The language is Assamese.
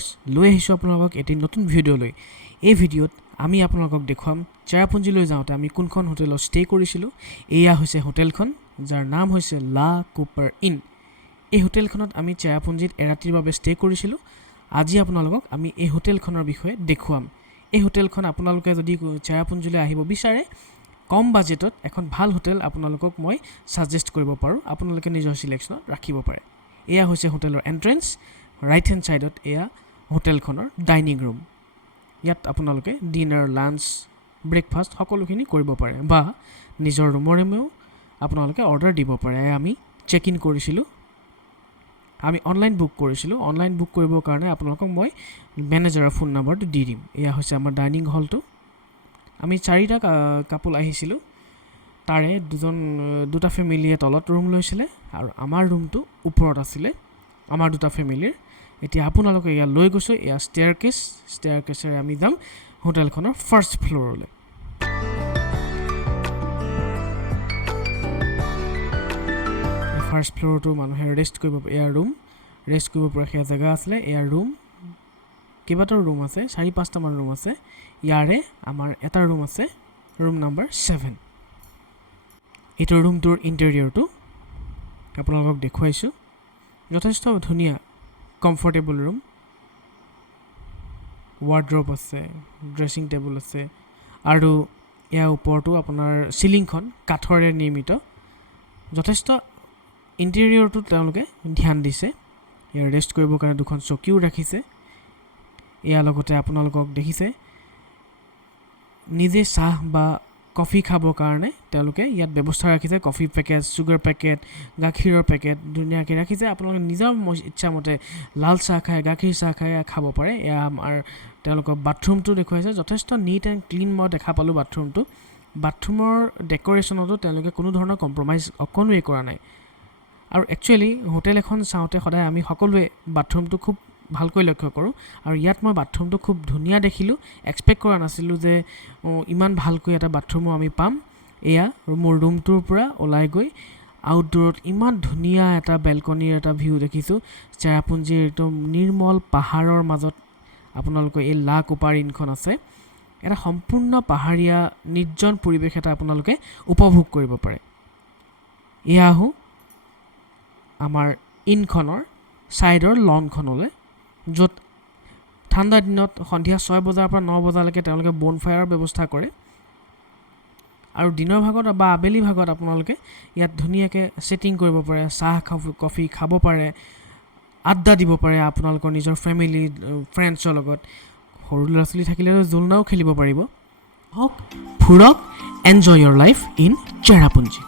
ভিউৱাৰ্ছ লৈ আহিছোঁ আপোনালোকক এটি নতুন ভিডিঅ' লৈ এই ভিডিঅ'ত আমি আপোনালোকক দেখুৱাম চেৰাপুঞ্জীলৈ যাওঁতে আমি কোনখন হোটেলত ষ্টে কৰিছিলোঁ এয়া হৈছে হোটেলখন যাৰ নাম হৈছে লা কুপাৰ ইন এই হোটেলখনত আমি চেৰাপুঞ্জীত এৰাতিৰ বাবে ষ্টে কৰিছিলোঁ আজি আপোনালোকক আমি এই হোটেলখনৰ বিষয়ে দেখুৱাম এই হোটেলখন আপোনালোকে যদি চেৰাপুঞ্জীলৈ আহিব বিচাৰে কম বাজেটত এখন ভাল হোটেল আপোনালোকক মই সাজেষ্ট কৰিব পাৰোঁ আপোনালোকে নিজৰ সিলেকশ্যনত ৰাখিব পাৰে এয়া হৈছে হোটেলৰ এন্ট্ৰেন্স ৰাইট হেণ্ড সাইডত এয়া হোটেলখনৰ ডাইনিং ৰুম ইয়াত আপোনালোকে ডিনাৰ লাঞ্চ ব্ৰেকফাষ্ট সকলোখিনি কৰিব পাৰে বা নিজৰ ৰুমৰেমেও আপোনালোকে অৰ্ডাৰ দিব পাৰে আমি চেক ইন কৰিছিলোঁ আমি অনলাইন বুক কৰিছিলোঁ অনলাইন বুক কৰিবৰ কাৰণে আপোনালোকক মই মেনেজাৰৰ ফোন নম্বৰটো দি দিম এয়া হৈছে আমাৰ ডাইনিং হলটো আমি চাৰিটা কাপল আহিছিলোঁ তাৰে দুটা ফেমিলিয়ে তলত ৰুম লৈছিলে আৰু আমাৰ ৰুমটো ওপৰত আছিলে আমাৰ দুটা ফেমিলিৰ এতিয়া আপোনালোকে এয়া লৈ গৈছোঁ এয়া ষ্টেয়াৰকেছেৰে আমি যাম হোটেলখনৰ ফাৰ্ষ্ট ফ্ল'ৰলৈ ফাৰ্ষ্ট ফ্ল'ৰটো মানুহে ৰেষ্ট কৰিব এয়া ৰুম ৰেষ্ট কৰিব পৰা সেয়া জেগা আছিলে এয়া ৰুম কেইবাটাও ৰুম আছে 4-5টামান ৰুম আছে ইয়াৰে আমাৰ এটা ৰুম আছে ৰুম নম্বৰ 7 এইটো ৰুমটোৰ ইণ্টেৰিয়ৰটো আপোনালোকক দেখুৱাইছোঁ যথেষ্ট ধুনীয়া কমফৰ্টেবল ৰুম ৱাৰ্ড্ৰব আছে ড্ৰেছিং টেবুল আছে আৰু ইয়াৰ ওপৰতো আপোনাৰ চিলিংখন কাঠৰে নিৰ্মিত যথেষ্ট ইণ্টেৰিয়ৰটো তেওঁলোকে ধ্যান দিছে ইয়াৰ ৰেষ্ট কৰিবৰ কাৰণে দুখন চকীও ৰাখিছে ইয়াৰ লগতে আপোনালোকক দেখিছে নিজে চাহ বা কফি খাবৰ কাৰণে তেওঁলোকে ইয়াত ব্যৱস্থা ৰাখিছে কফি পেকেট চুগাৰ পেকেট গাখীৰৰ পেকেট ধুনীয়াকৈ ৰাখিছে আপোনালোকে নিজৰ ইচ্ছামতে লাল চাহ খায় গাখীৰ চাহ খায় খাব পাৰে এয়া আমাৰ তেওঁলোকৰ বাথৰুমটো দেখুৱাইছে যথেষ্ট নিট এণ্ড ক্লিন মই দেখা পালোঁ বাথৰুমৰ ডেক'ৰেশ্যনতো তেওঁলোকে কোনো ধৰণৰ কম্প্ৰমাইজ অকণোৱেই কৰা নাই আৰু একচুৱেলি হোটেল এখন চাওঁতে সদায় আমি সকলোৱে বাথৰুমটো খুব ভালকৈ লক্ষ্য কৰোঁ আৰু ইয়াত মই বাথৰুমটো খুব ধুনীয়া দেখিলোঁ এক্সপেক্ট কৰা নাছিলোঁ যে ইমান ভালকৈ এটা বাথৰুমো আমি পাম এয়া মোৰ ৰুমটোৰ পৰা ওলাই গৈ আউটডোৰত ইমান ধুনীয়া এটা বেলকনিৰ এটা ভিউ দেখিছোঁ চেৰাপুঞ্জীৰ একদম নিৰ্মল পাহাৰৰ মাজত আপোনালোকৰ এই লা কুপাৰ ইনখন আছে এটা সম্পূৰ্ণ পাহাৰীয়া নিৰ্জন পৰিৱেশ এটা আপোনালোকে উপভোগ কৰিব পাৰে এয়া আহোঁ আমাৰ ইনখনৰ ছাইডৰ লনখনলৈ য'ত ঠাণ্ডা দিনত সন্ধিয়া 6 বজাৰ পৰা 9 বজালৈকে তেওঁলোকে বনফায়াৰৰ ব্যৱস্থা কৰে আৰু দিনৰ ভাগত বা আবেলি ভাগত আপোনালোকে ইয়াত ধুনীয়াকৈ ছেটিং কৰিব পাৰে চাহ কফি খাব পাৰে আড্ডা দিব পাৰে আপোনালোকৰ নিজৰ ফেমিলি ফ্ৰেণ্ডছৰ লগত সৰু ল'ৰা ছোৱালী থাকিলেতো জোলনাও খেলিব পাৰিব হওক ফুৰক enjoy your life in Cherrapunji